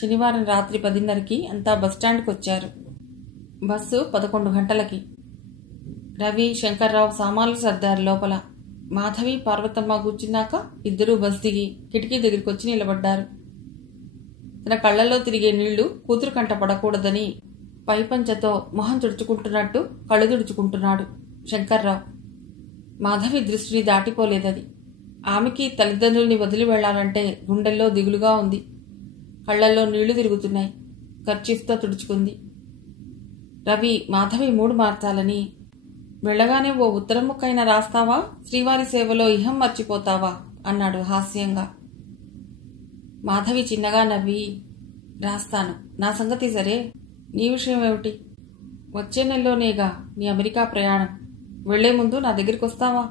శనివారం రాత్రి 10:30కి అంతా బస్టాండ్కి వచ్చారు. బస్సు 11 గంటలకి. రవి, శంకర్రావు సామాన్లు సర్దారు లోపల. మాధవి, పార్వతమ్మ కూర్చున్నాక ఇద్దరూ బస్ దిగి కిటికీ దగ్గరికి వచ్చి నిలబడ్డారు. తన కళ్లలో తిరిగే నీళ్లు కూతురు కంట పడకూడదని పైపంచతో మొహం తుడుచుకుంటున్నట్టు కళ్ళు తుడుచుకుంటున్నాడు శంకర్రావు. మాధవి దృష్టిని దాటిపోలేదది. ఆమెకి తల్లిదండ్రుల్ని వదిలి వెళ్లాలంటే గుండెల్లో దిగులుగా ఉంది. కళ్లల్లో నీళ్లు తిరుగుతున్నాయి. కర్చీఫ్తో తుడుచుకుంది. రవి మాధవి మూడు మార్చాలని, వెళ్ళగానే ఓ ఉత్తరం ముక్కైనా రాస్తావా, శ్రీవారి సేవలో ఇహం మర్చిపోతావా అన్నాడు హాస్యంగా. మాధవి చిన్నగా నవ్వి, రాస్తాను, నా సంగతి సరే, నీ విషయం ఏమిటి? వచ్చే నెలలోనేగా నీ అమెరికా ప్రయాణం. వెళ్లే ముందు నా దగ్గరికి వస్తావా?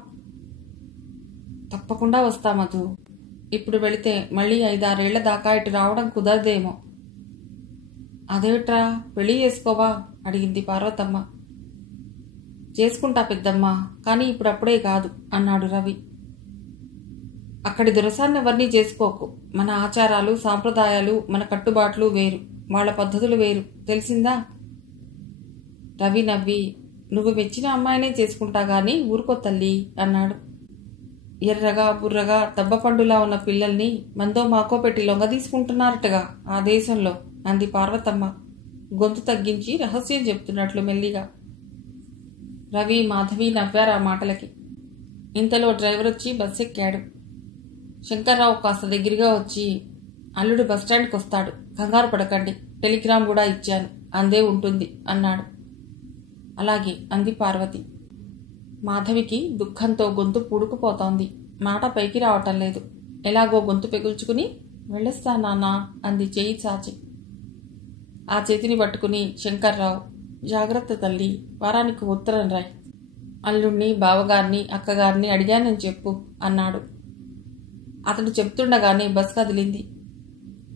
తప్పకుండా వస్తా మధు. ఇప్పుడు వెళితే మళ్ళీ 5-6 ఏళ్ల దాకా ఇటు రావడం కుదరదేమో. అదేట్రా, పెళ్లి చేసుకోవా అడిగింది పార్వతమ్మ. చేసుకుంటా పెద్దమ్మ, కానీ ఇప్పుడప్పుడే కాదు అన్నాడు రవి. అక్కడి దొరసాన్నెవరినీ చేసుకోకు. మన ఆచారాలు సాంప్రదాయాలు మన కట్టుబాట్లు వేరు, వాళ్ల పద్ధతులు వేరు, తెలిసిందా? రవి నవ్వి, నువ్వు మెచ్చిన అమ్మాయినే చేసుకుంటా గాని ఊరుకో తల్లి అన్నాడు. ఎర్రగా బుర్రగా దబ్బపండులా ఉన్న పిల్లల్ని మందో మాకో పెట్టి లొంగ తీసుకుంటున్నారటగా ఆ దేశంలో అంది పార్వతమ్మ గొంతు తగ్గించి రహస్యం చెప్తున్నట్లు మెల్లిగా. రవి, మాధవి నవ్వారు ఆ మాటలకి. ఇంతలో డ్రైవర్ వచ్చి బస్ ఎక్కాడు. శంకర్రావు కాస్త దగ్గరగా వచ్చి, అల్లుడు బస్టాండ్కి వస్తాడు, కంగారు పడకండి, టెలిగ్రామ్ కూడా ఇచ్చాను, అందే ఉంటుంది అన్నాడు. అలాగే అంది పార్వతి. మాధవికి దుఃఖంతో గొంతు పూడుకుపోతోంది. మాట పైకి రావటం లేదు. ఎలాగో గొంతు పెగుల్చుకుని, వెళ్ళొస్తా నాన్నా అంది చెయ్యి చాచి. ఆ చేతిని పట్టుకుని శంకర్రావు, జాగ్రత్త తల్లి, వారానికి ఉత్తరం రాయ్, అల్లుణ్ణి, బావగారిని, అక్కగారిని అడిగానని చెప్పు అన్నాడు. అతడు చెప్తుండగానే బస్ కదిలింది.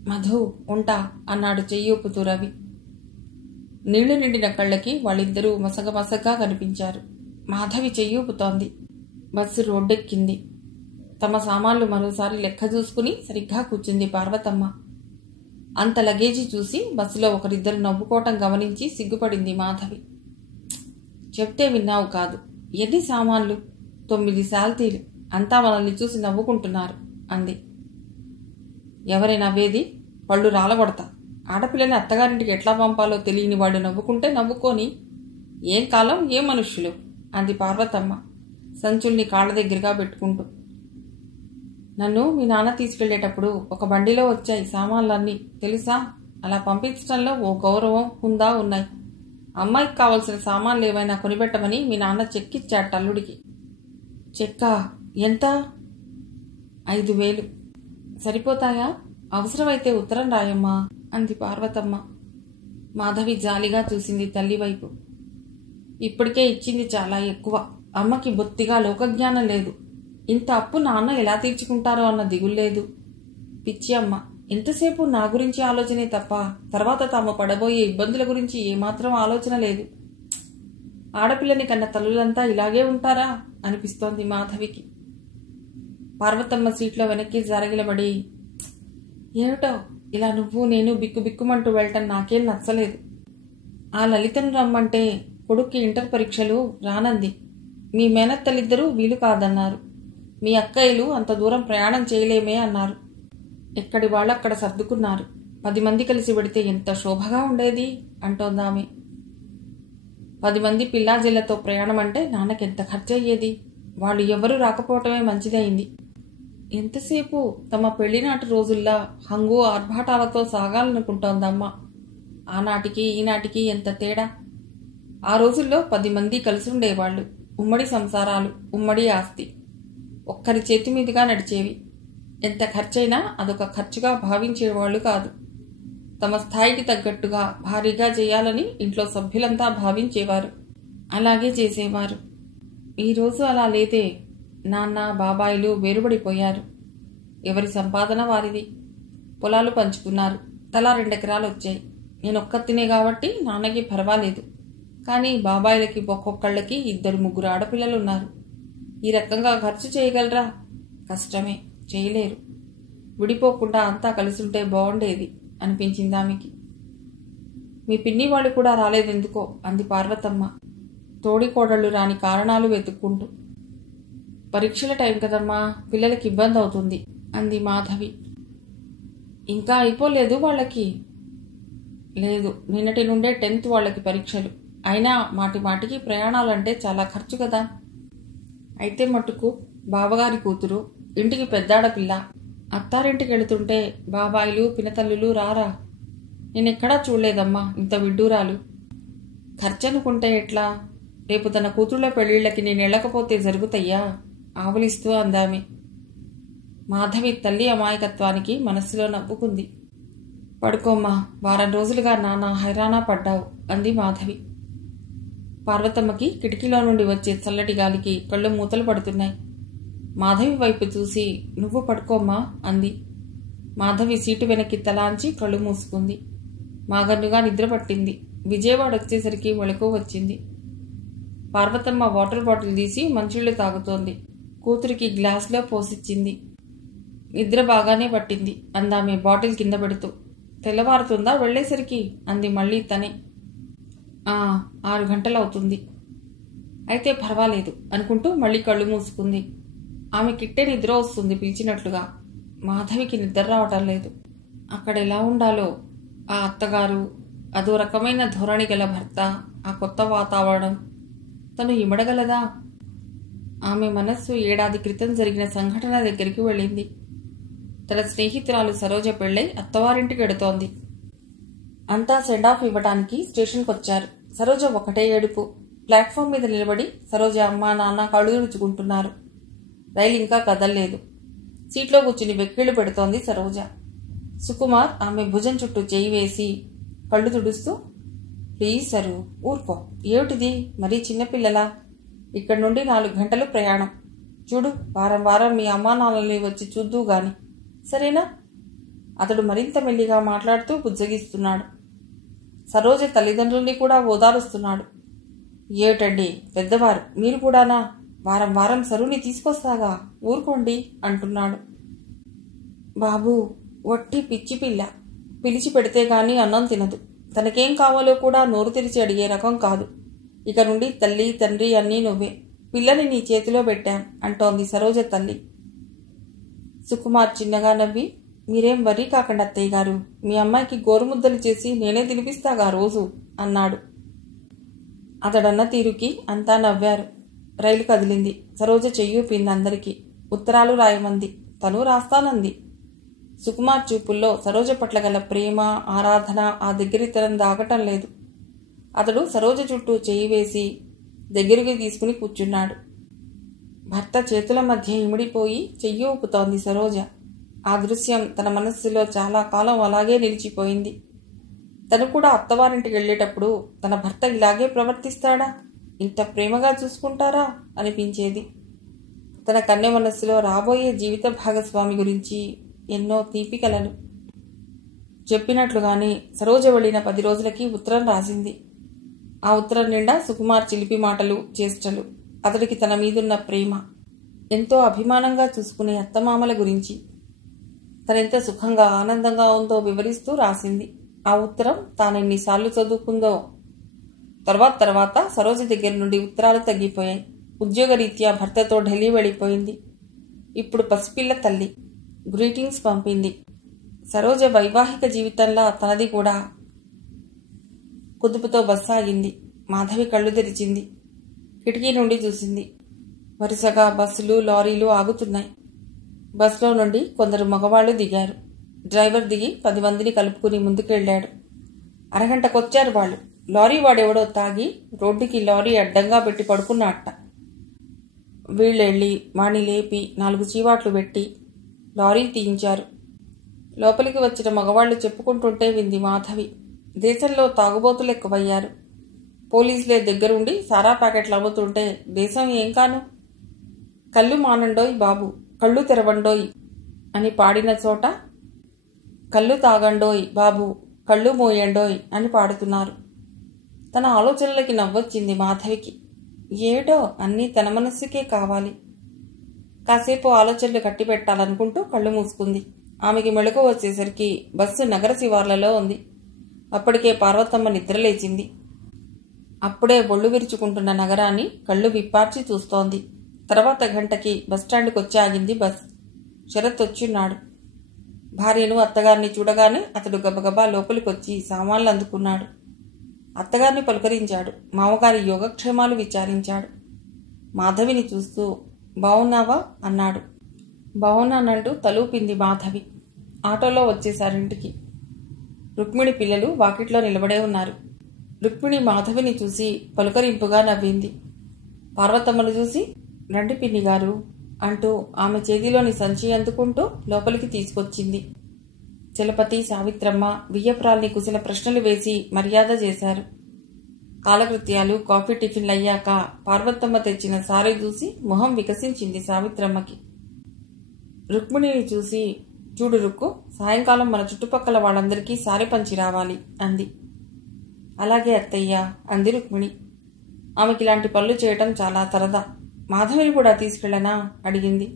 మధు, ఉంటా అన్నాడు చెయ్యి ఊపుతూ రవి. నీళ్లు నిండిన కళ్ళకి వాళ్ళిద్దరూ మసగమసగ్గా కనిపించారు. మాధవి చెయ్యి ఊపుతోంది. బస్సు రోడ్డెక్కింది. తమ సామాన్లు మరోసారి లెక్క చూసుకుని సరిగ్గా కూర్చుంది పార్వతమ్మ. అంత లగేజీ చూసి బస్సులో ఒకరిద్దరు నవ్వుకోవటం గమనించి సిగ్గుపడింది మాధవి. చెప్తే విన్నావు కాదు, ఎన్ని సామాన్లు, 9 శాల్తీలు, అంతా మనల్ని చూసి నవ్వుకుంటున్నారు అంది. ఎవరే నవ్వేది? పళ్ళు రాలగొడతా. ఆడపిల్లని అత్తగారింటికి ఎట్లా పంపాలో తెలియని వాళ్ళు నవ్వుకుంటే నవ్వుకొని, ఏం కాలం, ఏ మనుష్యులు అంది పార్వతమ్మ సంచుల్ని కాళ్ళ దగ్గరగా పెట్టుకుంటూ. నన్ను మీ నాన్న తీసుకెళ్లేటప్పుడు ఒక బండిలో వచ్చాయి సామాన్లన్నీ, తెలుసా? అలా పంపించడంలో ఓ గౌరవం, హుందా ఉన్నాయి. అమ్మాయికి కావలసిన సామాన్లు ఏమైనా కొనిపెట్టమని మీ నాన్న చెక్కిచ్చాట అల్లుడికి. చెక్క ఎంత? 5,000. సరిపోతాయా? అవసరమైతే ఉత్తరం రాయమ్మా అంది పార్వతమ్మ. మాధవి జాలిగా చూసింది తల్లి వైపు. ఇప్పటికే ఇచ్చింది చాలా ఎక్కువ. అమ్మకి బొత్తిగా లోకజ్ఞానం లేదు. ఇంత అప్పు నాన్న ఎలా తీర్చుకుంటారో అన్న దిగుల్లేదు. పిచ్చి అమ్మ, ఎంతసేపు నా గురించి ఆలోచనే తప్ప తర్వాత తాము పడబోయే ఇబ్బందుల గురించి ఏమాత్రం ఆలోచన లేదు. ఆడపిల్లని కన్న తల్లులంతా ఇలాగే ఉంటారా అనిపిస్తోంది మాధవికి. పార్వతమ్మ సీట్లో వెనక్కి జరగిలబడి, ఏమిటో ఇలా నువ్వు నేను బిక్కుబిక్కుమంటూ వెళ్ళటం నాకేం నచ్చలేదు. ఆ లలితను రమ్మంటే కొడుక్కి ఇంటర్ పరీక్షలు రానంది. మీ మేనత్తలిద్దరూ వీలు కాదన్నారు. మీ అక్కయ్యలు అంత దూరం ప్రయాణం చేయలేమే అన్నారు. ఎక్కడి వాళ్ళు అక్కడ సర్దుకున్నారు. 10 మంది కలిసి పెడితే ఎంత శోభగా ఉండేది అంటోందామె. 10 మంది పిల్లాజిళ్లతో ప్రయాణం అంటే నాన్నకెంత ఖర్చు అయ్యేది. వాళ్ళు ఎవరూ రాకపోవటమే మంచిదైంది. ఎంతసేపు తమ పెళ్లినాటి రోజుల్లా హంగు ఆర్భాటాలతో సాగాలనుకుంటోందమ్మ. ఆనాటికి ఈనాటికి ఎంత తేడా. ఆ రోజుల్లో 10 మంది కలిసి ఉండేవాళ్లు. ఉమ్మడి సంసారాలు, ఉమ్మడి ఆస్తి ఒక్కరి చేతి మీదుగా నడిచేవి. ఎంత ఖర్చైనా అదొక ఖర్చుగా భావించేవాళ్లు కాదు. తమ స్థాయికి తగ్గట్టుగా భారీగా చేయాలని ఇంట్లో సభ్యులంతా భావించేవారు. అలాగే చేసేవారు. ఈరోజు అలా లేదే. నాన్న, బాబాయిలు వేరుబడిపోయారు. ఎవరి సంపాదన వారిది. పొలాలు పంచుకున్నారు. తలా 2 ఎకరాలు వచ్చాయి. నేనొక్కతినే కాబట్టి నాన్నకి పర్వాలేదు. కానీ బాబాయిలకి ఒక్కొక్కళ్ళకి 2-3 ఆడపిల్లలున్నారు. ఈ రకంగా ఖర్చు చేయగలరా? కష్టమే, చేయలేరు. విడిపోకుండా అంతా కలిసుంటే బాగుండేది అనిపించింది ఆమెకి. మీ పిన్ని వాళ్ళు కూడా రాలేదెందుకో అంది పార్వతమ్మ తోడికోడళ్ళు రాని కారణాలు వెతుక్కుంటూ. పరీక్షల టైం కదమ్మా, పిల్లలకి ఇబ్బంది అవుతుంది అంది మాధవి. ఇంకా అయిపోలేదు వాళ్ళకి? లేదు, నిన్నటి నుండే 10th వాళ్ళకి పరీక్షలు. అయినా మాటి మాటికి ప్రయాణాలంటే చాలా ఖర్చు కదా. అయితే మటుకు బావగారి కూతురు, ఇంటికి పెద్దాడపిల్ల, అత్తారింటికి వెళుతుంటే బాబాయిలు పినతల్లులు రారా? నేనెక్కడా చూడలేదమ్మా ఇంత విడ్డూరాలు. ఖర్చనుకుంటే ఎట్లా? రేపు తన కూతుళ్ళ పెళ్లిళ్ళకి నేను వెళ్ళకపోతే జరుగుతయ్యా ఆవులిస్తూ అందామె. మాధవి తల్లి అమాయకత్వానికి మనస్సులో నవ్వుకుంది. పడుకోమ్మా, వారం రోజులుగా నానా హైరానా పడ్డావు అంది మాధవి. పార్వతమ్మకి కిటికీలో నుండి వచ్చే చల్లటి గాలికి కళ్ళు మూతలు పడుతున్నాయి. మాధవి వైపు చూసి నువ్వు పడుకోమ్మా అంది. మాధవి సీటు వెనక్కి తలాంచి కళ్ళు మూసుకుంది. మాగన్నుగా నిద్ర పట్టింది. విజయవాడ వచ్చేసరికి వణుకు వచ్చింది. పార్వతమ్మ వాటర్ బాటిల్ తీసి మంచిళ్ళు తాగుతోంది. కూతురికి గ్లాసులో పోసిచ్చింది. నిద్ర బాగానే పట్టింది అందామె బాటిల్ కింద పెడుతూ. తెల్లవారుతుందా వెళ్లేసరికి అంది మళ్ళీ తనే. 6 గంటలవుతుంది. అయితే పర్వాలేదు అనుకుంటూ మళ్ళీ కళ్ళు మూసుకుంది. ఆమె కిట్టే నిద్ర వస్తుంది పిలిచినట్లుగా. మాధవికి నిద్ర రావటం లేదు. అక్కడ ఎలా ఉండాలో ఆ అత్తగారు, అదో రకమైన ధోరణి గల భర్త, ఆ కొత్త వాతావరణం. తను ఇమడగలదా? ఆమె మనస్సు ఏడాది క్రితం జరిగిన సంఘటన దగ్గరికి వెళ్ళింది. తన స్నేహితురాలు సరోజ పెళ్ళై అత్తవారింటికి వెడుతోంది. అంతా సెండ్ ఆఫ్ ఇవ్వడానికి స్టేషన్కి వచ్చారు. సరోజ ఒకటే ఏడుపు. ప్లాట్ఫామ్ మీద నిలబడి సరోజ అమ్మ నాన్న కళ్ళు తుడుచుకుంటున్నారు. రైలు ఇంకా కదల్లేదు. సీట్లో కూర్చుని వెక్కిళ్లు పెడుతోంది సరోజ. సుకుమార్ ఆమె భుజం చుట్టూ చేయి వేసి కళ్ళు తుడుస్తూ, ప్లీజ్ సరు, ఊరుకో. ఏమిటిది, మరీ చిన్నపిల్లలా? ఇక్కడి నుండి 4 గంటలు ప్రయాణం. చూడు, వారం వారం మీ అమ్మా నాన్నల్ని వచ్చి చూద్దూ గాని, సరేనా? అతడు మరింత మెల్లిగా మాట్లాడుతూ బుజ్జగిస్తున్నాడు. సరోజ తల్లిదండ్రుల్ని కూడా ఓదారుస్తున్నాడు. ఏమిటండి పెద్దవారు, మీరు కూడానా? వారం వారం సరుని తీసుకొస్తాగా, ఊరుకోండి అంటున్నాడు. బాబూ, వట్టి పిచ్చి పిల్ల. పిలిచి పెడితే గాని అన్నం తినదు. తనకేం కావాలో కూడా నోరు తెరిచి అడిగే రకం కాదు. ఇక నుండి తల్లి తండ్రి అన్నీ నువ్వే. పిల్లని నీ చేతిలో పెట్టాం అంటోంది సరోజ తల్లి. సుకుమార్ చిన్నగా నవ్వి, మీరేం వర్రీ కాకండి అత్తయ్య గారు, మీ అమ్మాయికి గోరుముద్దలు చేసి నేనే తినిపిస్తాగా రోజు అన్నాడు. అతడన్న తీరుకి అంతా నవ్వారు. రైలు కదిలింది. సరోజ చెయ్యూపింది అందరికీ. ఉత్తరాలు రాయమంది. తను రాస్తానంది. సుకుమార్ చూపుల్లో సరోజ పట్ల గల ప్రేమ, ఆరాధన, ఆ దగ్గరితనం దాగటం లేదు. అతడు సరోజ చుట్టూ చేయి వేసి దగ్గరికి తీసుకుని కూర్చున్నాడు. భర్త చేతుల మధ్య ఇమిడిపోయి చెయ్యి ఊపుతోంది సరోజ. ఆ దృశ్యం తన మనస్సులో చాలా కాలం అలాగే నిలిచిపోయింది. తను కూడా అత్తవారింటికి వెళ్లేటప్పుడు తన భర్త ఇలాగే ప్రవర్తిస్తాడా, ఇంత ప్రేమగా చూసుకుంటారా అనిపించేది. తన కన్నె మనస్సులో రాబోయే జీవిత భాగస్వామి గురించి ఎన్నో తీపి కలలు. చెప్పినట్లుగానే సరోజ వెళ్లిన 10 రోజులకి ఉత్తరం రాసింది. ఆ ఉత్తరం నిండా సుకుమార్ చిలిపి మాటలు, చేష్టలు, అతడికి తన మీదున్న ప్రేమ, ఎంతో అభిమానంగా చూసుకునే అత్తమామల గురించి, తనెంత సుఖంగా ఆనందంగా ఉందో వివరిస్తూ రాసింది. ఆ ఉత్తరం తానెన్నిసార్లు చదువుకుందో. తర్వాత సరోజ దగ్గర నుండి ఉత్తరాలు తగ్గిపోయాయి. ఉద్యోగరీత్యా భర్తతో ఢిల్లీ వెళ్ళిపోయింది. ఇప్పుడు పసిపిల్ల తల్లి. గ్రీటింగ్స్ పంపింది. సరోజ వైవాహిక జీవితంలో తనది కూడా కుదుపుతో బస్సాగింది. మాధవి కళ్ళు తెరిచింది. కిటికీ నుండి చూసింది. వరుసగా బస్సులు, లారీలు ఆగుతున్నాయి. బస్సులో నుండి కొందరు మగవాళ్లు దిగారు. డ్రైవర్ దిగి 10 మందిని కలుపుకుని ముందుకెళ్లాడు. అరగంటకొచ్చారు వాళ్ళు. లారీ వాడెవడో తాగి రోడ్డుకి లారీ అడ్డంగా పెట్టి పడుకున్నట్ట. వీళ్ళెళ్ళి వాణ్ణి లేపి 4 చీవాట్లు పెట్టి లారీ తీయించారు. లోపలికి వచ్చిన మగవాళ్లు చెప్పుకుంటుంటే వింది మాధవి. దేశంలో తాగుబోతులు ఎక్కువయ్యారు. పోలీసులే దగ్గరుండి సారా ప్యాకెట్లు అమ్ముతుంటే దేశం ఏం కాను? కళ్ళు మానండోయ్ బాబు, కళ్ళు తెరవండోయ్ అని పాడిన చోట కళ్ళు తాగండోయ్ బాబు, కళ్ళు మోయండోయ్ అని పాడుతున్నారు. తన ఆలోచనలకి నవ్వొచ్చింది మాధవికి. ఏటో అన్నీ తన మనస్సుకే కావాలి. కాసేపు ఆలోచనలు కట్టిపెట్టాలనుకుంటూ కళ్ళు మూసుకుంది. ఆమెకి మెళకువ వచ్చేసరికి బస్సు నగర శివార్లలో ఉంది. అప్పటికే పార్వతమ్మ నిద్రలేచింది. అప్పుడే బొళ్ళు విరుచుకుంటున్న నగరాన్ని కళ్ళు విప్పార్చి చూస్తోంది. తర్వాత గంటకి బస్టాండ్కి వచ్చి ఆగింది బస్. శరత్ వచ్చిన్నాడు. భార్యను అత్తగారిని చూడగానే అతడు గబగబా లోపలికొచ్చి సామాన్లు అందుకున్నాడు. అత్తగారిని పలుకరించాడు. మామగారి యోగక్షేమాలు విచారించాడు. మాధవిని చూస్తూ బావున్నావా అన్నాడు. బావున్నానంటూ తలూపింది మాధవి. ఆటోలో వచ్చేశారింటికి. రుక్మిణి పిల్లలు వాకిట్లో నిలబడే ఉన్నారు. రుక్మిణి మాధవిని చూసి పలుకరింపుగా నవ్వింది. పార్వతమ్మను చూసి రండి పిన్ని గారు అంటూ ఆమె చేతిలోని సంచి అందుకుంటూ లోపలికి తీసుకొచ్చింది. చలపతి, సావిత్రమ్మ బియ్యపురాల్ని కుశల ప్రశ్నలు వేసి మర్యాద చేశారు. కాలకృత్యాలు, కాఫీ టిఫిన్లయ్యాక పార్వతమ్మ తెచ్చిన సారీ చూసి మొహం వికసించింది సావిత్రమ్మకి. రుక్మిణిని చూసి చూడు రుక్కు, సాయంకాలం మన చుట్టుపక్కల వాళ్ళందరికీ సారీ పంచి రావాలి అంది. అలాగే అత్తయ్య అంది రుక్మిణి. ఆమెకి ఇలాంటి పనులు చేయటం చాలా సరదా. మాధవిని కూడా తీసుకెళ్ళనా అడిగింది.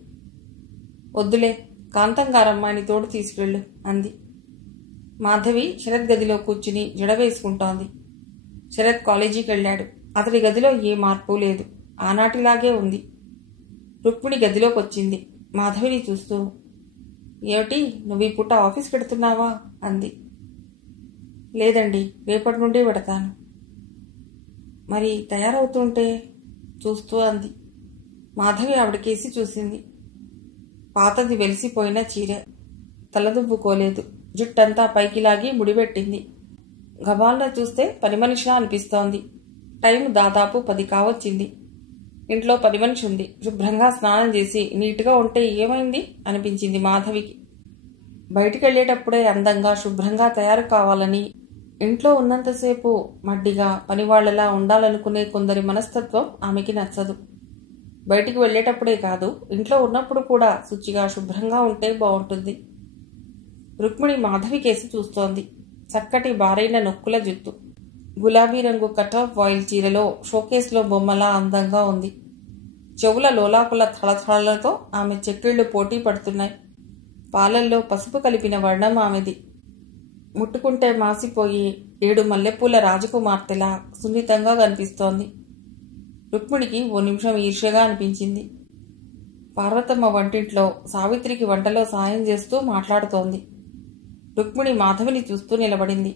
వద్దులే, కాంతం గారమ్మాయిని తోడు తీసుకెళ్ళు అంది. మాధవి శరత్ గదిలో కూర్చుని జడ వేసుకుంటోంది. శరత్ కాలేజీకి వెళ్ళాడు. అతడి గదిలో ఏ మార్పు లేదు, ఆనాటిలాగే ఉంది. రుక్మిణి గదిలోకి వచ్చింది. మాధవిని చూస్తూ ఏమిటి, నువ్వు ఈ పూట ఆఫీస్కి వెడుతున్నావా అంది. లేదండి, రేపటి నుండి పెడతాను. మరి తయారవుతుంటే చూస్తూ అంది. మాధవి ఆవిడకేసి చూసింది. పాతది వెలిసిపోయిన చీర, తలదువ్వుకోలేదు, జుట్టంతా పైకి లాగి ముడిపెట్టింది. గబాల్న చూస్తే పని మనిషిలా అనిపిస్తోంది. టైం దాదాపు 10 కావచ్చింది. ఇంట్లో పని మనిషి ఉంది. శుభ్రంగా స్నానం చేసి నీట్గా ఉంటే ఏమైంది అనిపించింది మాధవికి. బయటికి వెళ్ళేటప్పుడే అందంగా శుభ్రంగా తయారు కావాలని, ఇంట్లో ఉన్నంతసేపు మడ్డిగా పనివాళ్లలా ఉండాలనుకునే కొందరి మనస్తత్వం ఆమెకి నచ్చదు. బయటికి వెళ్ళేటప్పుడే కాదు, ఇంట్లో ఉన్నప్పుడు కూడా శుచిగా శుభ్రంగా ఉంటే బాగుంటుంది. రుక్మిణి మాధవి కేసి చూస్తోంది. చక్కటి బారైన నొక్కుల జుత్తు, గులాబీ రంగు కటాఫ్ వాయిల్ చీరలో షోకేస్లో బొమ్మలా అందంగా ఉంది. చెవుల లోలాకుల థళథళలతో ఆమె చెక్కిళ్లు పోటీ పడుతున్నాయి. పాలల్లో పసుపు కలిపిన వర్ణం ఆమెది. ముట్టుకుంటే మాసిపోయి 7 మల్లెపూల రాజకుమార్తెలా సున్నితంగా కనిపిస్తోంది. రుక్మిణికి ఓ నిమిషం ఈర్ష్యగా అనిపించింది. పార్వతమ్మ వంటింట్లో సావిత్రికి వంటలో సాయం చేస్తూ మాట్లాడుతోంది. రుక్మిణి మాధవిని చూస్తూ నిలబడింది.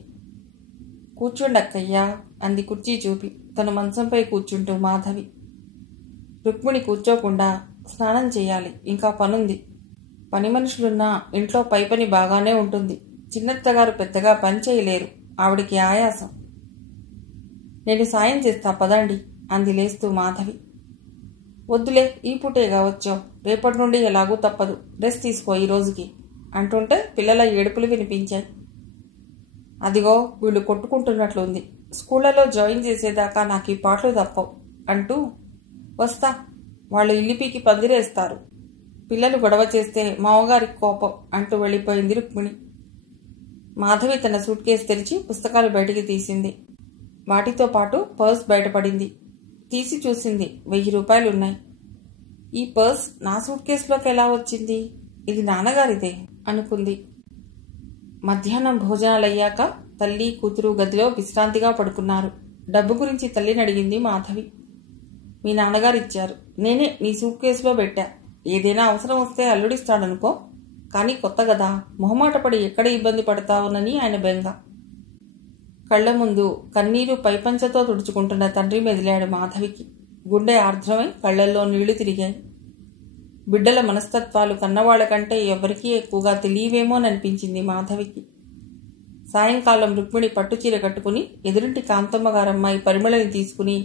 కూర్చోండక్కయ్యా అంది కుర్చీ చూపి. తను మంచంపై కూర్చుంటూ మాధవి. రుక్మిణి కూర్చోకుండా స్నానం చేయాలి, ఇంకా పనుంది. పని మనుషులున్నా ఇంట్లో పై పని బాగానే ఉంటుంది. చిన్నత్తగారు పెద్దగా పని చేయలేరు, ఆవిడికి ఆయాసం. నేను సాయం చేస్తా పదండి అంది లేస్తూ మాధవి. వద్దులే, ఈ పూటేగా వచ్చావు, రేపటి నుండి ఎలాగూ తప్పదు, రెస్ట్ తీసుకో ఈ రోజుకి అంటుంటే పిల్లల ఏడుపులు వినిపించాయి. అదిగో వీళ్ళు కొట్టుకుంటున్నట్లుంది, స్కూళ్లలో జాయిన్ చేసేదాకా నాకు ఈ పాటలు తప్పవు అంటూ వస్తా, వాళ్ళు ఇల్లిపీకి పందిరేస్తారు, పిల్లలు గొడవ చేస్తే మామగారికి కోపం అంటూ వెళ్ళిపోయింది రుక్మిణి. మాధవి తన సూట్ కేసు తెరిచి పుస్తకాలు బయటికి తీసింది. వాటితో పాటు పర్స్ బయటపడింది. తీసి చూసింది. 1000 రూపాయలున్నాయి. ఈ పర్స్ నా సూట్ కేసులోకి ఎలా వచ్చింది? ఇది నాన్నగారిదే అనుకుంది. మధ్యాహ్నం భోజనాలయ్యాక తల్లి కూతురు గదిలో విశ్రాంతిగా పడుకున్నారు. డబ్బు గురించి తల్లిని అడిగింది మాధవి. మీ నాన్నగారు ఇచ్చారు, నేనే నీ సూట్ కేసులో పెట్టా. ఏదైనా అవసరం వస్తే అల్లుడిస్తాడనుకో, కానీ కొత్త గదా, మొహమాటపడి ఎక్కడ ఇబ్బంది పడతావునని ఆయన బెంగ. కళ్ల ముందు కన్నీరు పైపంచతో తుడుచుకుంటున్న తండ్రి మెదిలాడు మాధవికి. గుండె ఆర్ద్రమై కళ్లల్లో నీళ్లు తిరిగాయి. బిడ్డల మనస్తత్వాలు కన్నవాళ్ల కంటే ఎవరికీ ఎక్కువగా తెలియవేమోననిపించింది మాధవికి. సాయంకాలం రుక్మిణి పట్టుచీర కట్టుకుని ఎదురింటి కాంతమ్మ గారమ్మాయి పరిమళని తీసుకుని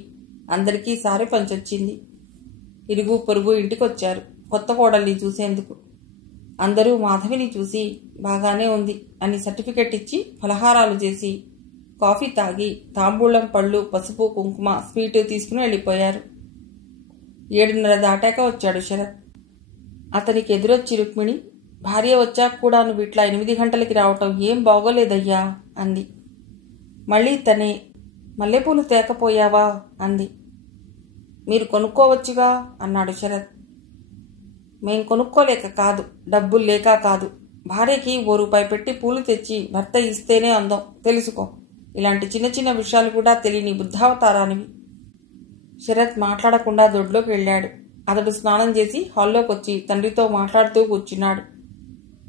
అందరికీ సారె పంచొచ్చింది. ఇరుగు పొరుగు ఇంటికొచ్చారు కొత్త కోడల్ని చూసేందుకు. అందరూ మాధవిని చూసి బాగానే ఉంది అని సర్టిఫికెట్ ఇచ్చి ఫలహారాలు చేసి కాఫీ తాగి తాంబూలం, పళ్ళు, పసుపు, కుంకుమ, స్వీటు తీసుకుని వెళ్ళిపోయారు. 7:30 దాటాక వచ్చాడు శరత్. అతనికి ఎదురొచ్చి రుక్మిణి, భార్య వచ్చాక కూడా నువ్వు ఇట్లా 8 గంటలకి రావటం ఏం బాగోలేదయ్యా అంది. మళ్ళీ తనే, మల్లెపూలు తేకపోయావా అంది. మీరు కొనుక్కోవచ్చుగా అన్నాడు శరత్. మేం కొనుక్కోలేక కాదు, డబ్బులు లేక కాదు, భార్యకి ₹1 పెట్టి పూలు తెచ్చి భర్త ఇస్తేనే అందం, తెలుసుకో. ఇలాంటి చిన్న చిన్న విషయాలు కూడా తెలియని బుద్ధావతారానివి. శరత్ మాట్లాడకుండా దొడ్లోకి వెళ్ళాడు. అతడు స్నానం చేసి హాల్లోకి వచ్చి తండ్రితో మాట్లాడుతూ కూర్చున్నాడు.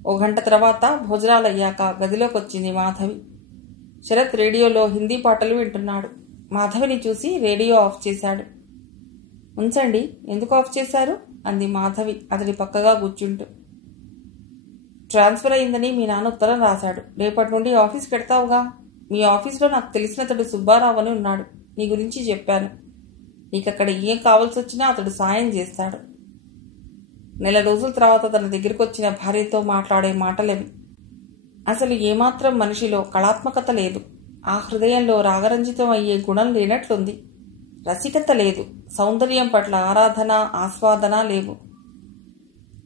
1 గంట తర్వాత భోజనాలయ్యాక గదిలోకి వచ్చింది మాధవి. శరత్ రేడియోలో హిందీ పాటలు వింటున్నాడు. మాధవిని చూసి రేడియో ఆఫ్ చేశాడు. ఉంచండి, ఎందుకు ఆఫ్ చేశారు అంది మాధవి అతడి పక్కగా కూర్చుంటూ. ట్రాన్స్ఫర్ అయిందని మీ నాన్న ఉత్తరం రాశాడు. రేపటి నుండి ఆఫీస్కి వెడతావుగా. మీ ఆఫీస్లో నాకు తెలిసినతడు సుబ్బారావు అని ఉన్నాడు. నీ గురించి చెప్పాను. నీకక్కడ ఏం కావాల్సి వచ్చినా అతడు సాయం చేస్తాడు. నెల రోజుల తర్వాత తన దగ్గరికి వచ్చిన భార్యతో మాట్లాడే మాటలవి. అసలు ఏమాత్రం మనిషిలో కళాత్మకత లేదు. ఆ హృదయంలో రాగరంజితం అయ్యే గుణం లేనట్లుంది. రసికత లేదు. సౌందర్యం పట్ల ఆరాధన, ఆస్వాదన లేవు.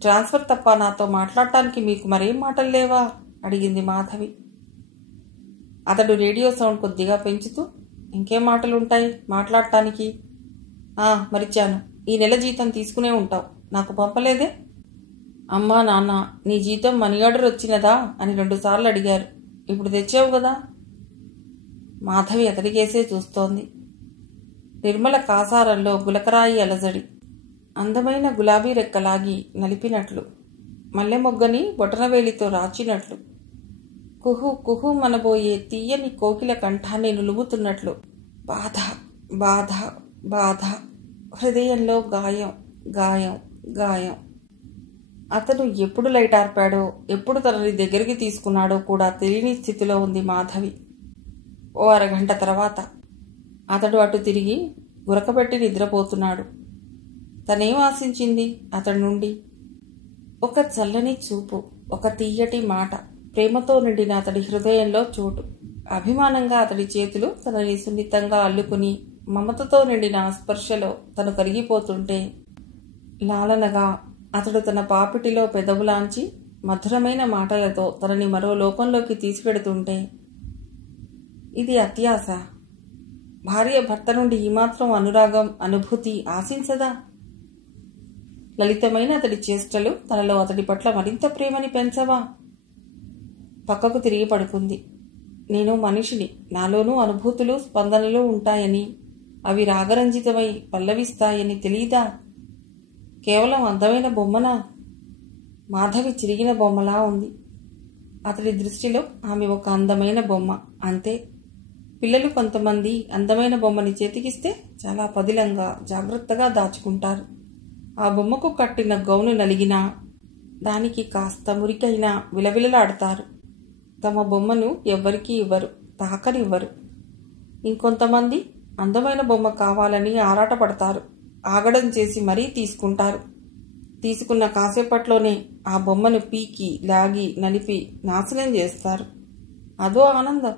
ట్రాన్స్ఫర్ తప్ప నాతో మాట్లాడటానికి మీకు మరేం మాటలు లేవా అడిగింది మాధవి. అతడు రేడియో సౌండ్ కొద్దిగా పెంచుతూ, ఇంకేం మాటలుంటాయి మాట్లాడటానికి? మరిచాను, ఈ నెల జీతం తీసుకునే ఉంటావు. నాకు పంపలేదే? అమ్మా నాన్న నీ జీతం మనీ ఆర్డర్ వచ్చినదా అని 2 సార్లు అడిగారు. ఇప్పుడు తెచ్చావు కదా. మాధవి అతడికేసే చూస్తోంది. నిర్మల కాసారంలో గులకరాయి అలజడి. అందమైన గులాబీ రెక్కలాగి నలిపినట్లు, మల్లె మొగ్గని బొటనవేలితో రాచినట్లు, కుహు కుహు మనబోయే తీయని కోకిల కంఠాన్ని నులుముతున్నట్లు బాధ బాధ బాధ. హృదయంలో గాయం గాయం గాయం. అతను ఎప్పుడు లైట్ ఆర్పాడో, ఎప్పుడు తనని దగ్గరికి తీసుకున్నాడో కూడా తెలియని స్థితిలో ఉంది మాధవి. ఓ 1/2 గంట తర్వాత అతడు అటు తిరిగి గురకబెట్టి నిద్రపోతున్నాడు. తనేం ఆశించింది అతడి నుండి? ఒక చల్లని చూపు, ఒక తీయటి మాట, ప్రేమతో నిండిన అతడి హృదయంలో చోటు. అభిమానంగా అతడి చేతులు తనని సున్నితంగా అల్లుకుని మమతతో నిండిన స్పర్శలో తను కరిగిపోతుంటే, లాలనగా అతడు తన పాపిటిలో పెదవులాంచి మధురమైన మాటలతో తనని మరో లోకంలోకి తీసుకెడుతుంటే, ఇది అత్యాశ. భార్య భర్త నుండి ఈమాత్రం అనురాగం, అనుభూతి ఆశించదా? లలితమైన అతడి చేష్టలు తనలో అతడి పట్ల మరింత ప్రేమని పెంచవా? పక్కకు తిరిగి పడుకుంది. నేను మనిషిని, నాలోనూ అనుభూతులు, స్పందనలు ఉంటాయని, అవి రాగరంజితమై పల్లవిస్తాయని తెలీదా? కేవలం అందమైన బొమ్మనా? మాధవి చిరిగిన బొమ్మలా ఉంది. అతడి దృష్టిలో ఆమె ఒక అందమైన బొమ్మ, అంతే. పిల్లలు కొంతమంది అందమైన బొమ్మని చేతికిస్తే చాలా పదిలంగా, జాగ్రత్తగా దాచుకుంటారు. ఆ బొమ్మకు కట్టిన గౌను నలిగినా, దానికి కాస్త మురికైనా విలవిలలాడతారు. తమ బొమ్మను ఎవ్వరికీ ఇవ్వరు, తాకనివ్వరు. ఇంకొంతమంది అందమైన బొమ్మ కావాలని ఆరాటపడతారు. ఆగడం చేసి మరీ తీసుకుంటారు. తీసుకున్న కాసేపట్లోనే ఆ బొమ్మను పీకి, లాగి, నలిపి నాశనం చేస్తారు. అదో ఆనందం.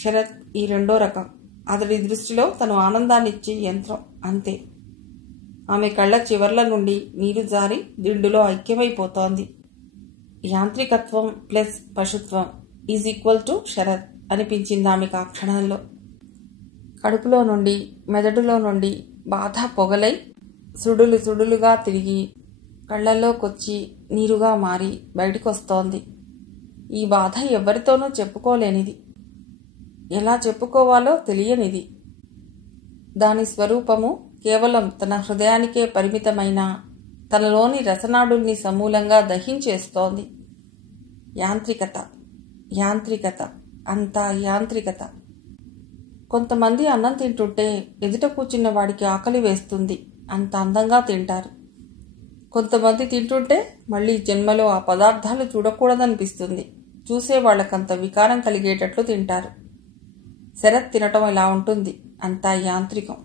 శరత్ ఈ 2వ రకం. అతడి దృష్టిలో తను ఆనందాన్నిచ్చే యంత్రం, అంతే. ఆమె కళ్ళ చివర్ల నుండి నీరు జారి దిండులో ఐక్యమైపోతోంది. యాంత్రికత్వం ప్లస్ పశుత్వం ఈజ్ ఈక్వల్ టు శరత్ అనిపించింది ఆమెకు ఆ క్షణంలో. కడుపులో నుండి, మెదడులో నుండి బాధ పొగలై సుడులు సుడులుగా తిరిగి కళ్ళల్లోకొచ్చి నీరుగా మారి బయటికొస్తోంది. ఈ బాధ ఎవరితోనూ చెప్పుకోలేనిది, ఎలా చెప్పుకోవాలో తెలియనిది. దాని స్వరూపము కేవలం తన హృదయానికే పరిమితమైన తనలోని రసనాడుల్ని సమూలంగా దహించేస్తోంది. యాంత్రికత, యాంత్రికత, అంతా యాంత్రికత. కొంతమంది అన్నం తింటుంటే ఎదుట కూర్చున్న వాడికి ఆకలి వేస్తుంది, అంత అందంగా తింటారు. కొంతమంది తింటుంటే మళ్ళీ జన్మలో ఆ పదార్థాలు చూడకూడదనిపిస్తుంది, చూసేవాళ్లకంత వికారం కలిగేటట్లు తింటారు. శరత్ తినటం ఇలా ఉంటుంది, అంతా యాంత్రికం.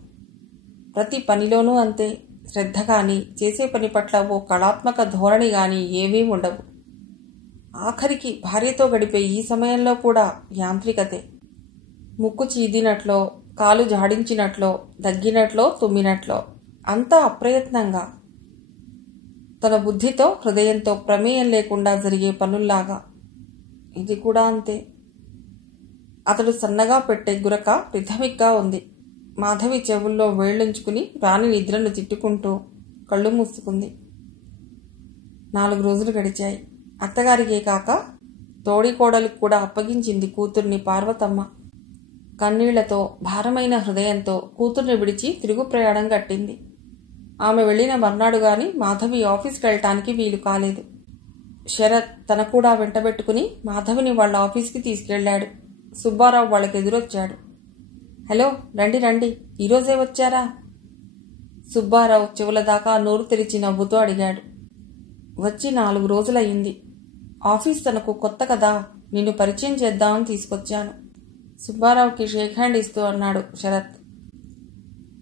ప్రతి పనిలోనూ అంతే. శ్రద్ధ కానీ, చేసే పని పట్ల ఓ కళాత్మక ధోరణి కానీ ఏమీ ఉండవు. ఆఖరికి భార్యతో గడిపే ఈ సమయంలో కూడా యాంత్రికతే. ముక్కు చీదినట్లో, కాలు జాడించినట్లో, దగ్గినట్లో, తుమ్మినట్లో, అంతా అప్రయత్నంగా, తన బుద్ధితో, హృదయంతో ప్రమేయం లేకుండా జరిగే పనుల్లాగా. ఇది కూడా అంతే. అతడు సన్నగా పెట్టే గురక రిథమిక్గా ఉంది. మాధవి చెవుల్లో వేళ్లుంచుకుని రాణి నిద్రను తిట్టుకుంటూ కళ్ళు మూసుకుంది. 4 రోజులు గడిచాయి. అత్తగారికే కాక తోడికోడలకు కూడా అప్పగించింది కూతుర్ని పార్వతమ్మ. కన్నీళ్లతో భారమైన హృదయంతో కూతుర్ని విడిచి తిరుగు ప్రయాణం కట్టింది. ఆమె వెళ్లిన మర్నాడు గాని మాధవి ఆఫీస్కి వెళ్ళటానికి వీలు కాలేదు. శరత్ తన కూడా వెంటబెట్టుకుని మాధవిని వాళ్ళ ఆఫీస్కి తీసుకెళ్లాడు. సుబ్బారావు వాళ్ళకి ఎదురొచ్చాడు. హలో, రండి రండి, ఈరోజే వచ్చారా? సుబ్బారావు చెవుల దాకా నోరు తెరిచి నవ్వుతూ అడిగాడు. వచ్చి 4 రోజులయ్యింది. ఆఫీస్ తనకు కొత్త కదా, నిన్ను పరిచయం చేద్దామని తీసుకొచ్చాను. సుబ్బారావుకి షేక్ హ్యాండ్ ఇస్తూ అన్నాడు శరత్.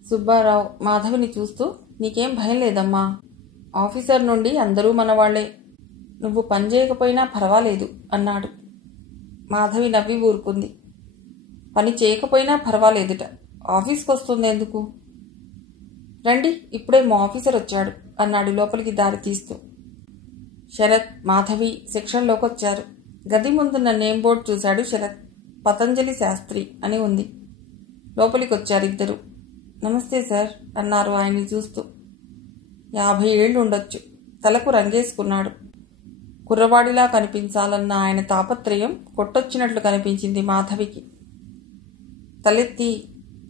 సుబ్బారావు మాధవిని చూస్తూ, నీకేం భయం లేదమ్మా, ఆఫీసర్ నుండి అందరూ మనవాళ్లే, నువ్వు పని చేయకపోయినా పర్వాలేదు అన్నాడు. మాధవి నవ్వి ఊరుకుంది. పని చేయకపోయినా పర్వాలేదుట, ఆఫీస్కి వస్తుంది ఎందుకు? రండి, ఇప్పుడే మా ఆఫీసర్ వచ్చాడు అన్నాడు లోపలికి దారి తీస్తూ. శరత్, మాధవి సెక్షన్లోకి వచ్చారు. గది ముందున్న నేమ్ బోర్డు చూశాడు శరత్. పతంజలి శాస్త్రి అని ఉంది. లోపలికి వచ్చారిద్దరు. నమస్తే సార్ అన్నారు ఆయన్ని చూస్తూ. 50 ఏళ్ళు ఉండొచ్చు. తలకు రంగేసుకున్నాడు. కుర్రవాడిలా కనిపించాలన్న ఆయన తాపత్రయం కొట్టొచ్చినట్లు కనిపించింది మాధవికి. తలెత్తి,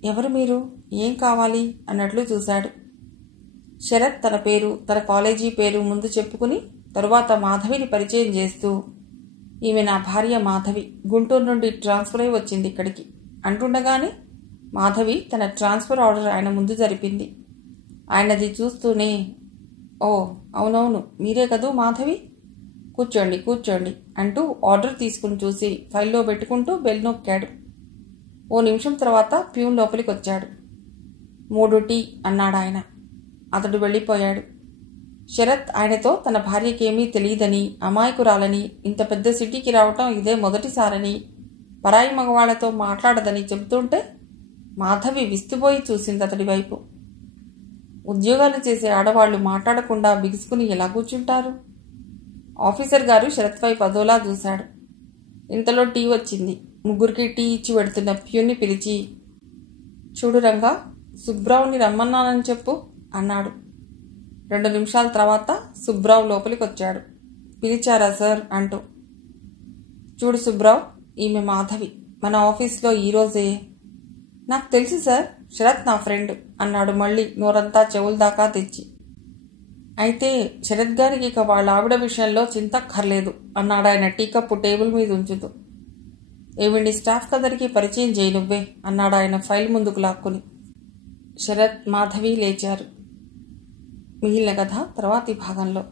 ఎవరు మీరు, ఏం కావాలి అన్నట్లు చూశాడు. శరత్ తన పేరు, తన కాలేజీ పేరు ముందు చెప్పుకుని తరువాత మాధవిని పరిచయం చేస్తూ, ఈమె నా భార్య మాధవి, గుంటూరు నుండి ట్రాన్స్ఫర్ అయి వచ్చింది ఇక్కడికి అంటుండగానే మాధవి తన ట్రాన్స్ఫర్ ఆర్డర్ ఆయన ముందు జరిపింది. ఆయనది చూస్తూనే, ఓ అవునవును, మీరే కదూ మాధవి, కూర్చోండి కూర్చోండి అంటూ ఆర్డర్ తీసుకుని చూసి ఫైల్లో పెట్టుకుంటూ బెల్ నొక్కాడు. ఓ నిమిషం తర్వాత ప్యూన్ లోపలికి వచ్చాడు. 3 టీ అన్నాడు ఆయన. అతడు వెళ్ళిపోయాడు. శరత్ ఆయనతో తన భార్యకేమీ తెలియదని, అమాయకురాలని, ఇంత పెద్ద సిటీకి రావటం ఇదే మొదటిసారని, పరాయి మగవాళ్లతో మాట్లాడదని చెబుతుంటే మాధవి విస్తుపోయి చూసింది అతడి వైపు. ఉద్యోగాలు చేసే ఆడవాళ్లు మాట్లాడకుండా బిగుసుకుని ఎలా కూర్చుంటారు? ఆఫీసర్ గారు శరత్ వైపు అదోలా చూశాడు. ఇంతలో టీ వచ్చింది. 3కి టీ ఇచ్చి పెడుతున్న ప్యూన్ని పిలిచి, చూడు రంగా, సుబ్రావుని రమ్మన్నానని చెప్పు అన్నాడు. 2 నిమిషాల తర్వాత సుబ్రావు లోపలికి వచ్చాడు. పిలిచారా సార్ అంటూ. చూడు సుబ్రావు, ఈమె మాధవి, మన ఆఫీస్లో ఈరోజే. నాకు తెలుసు సార్, శరత్ నా ఫ్రెండ్ అన్నాడు మళ్ళీ నోరంతా చెవుల దాకా తెచ్చి. అయితే శరత్ గారికి ఇక వాళ్ళ ఆవిడ విషయంలో చింతక్కర్లేదు అన్నాడు ఆయన టీ కప్పు టేబుల్ మీద ఉంచుతూ. ఏవిండి స్టాఫ్ కదరికి పరిచయం చేయి నువ్వే అన్నాడు ఆయన ఫైల్ ముందుకు లాక్కుని. శరత్, మాధవి లేచారు. మిగిలిన కథ తర్వాతి భాగంలో.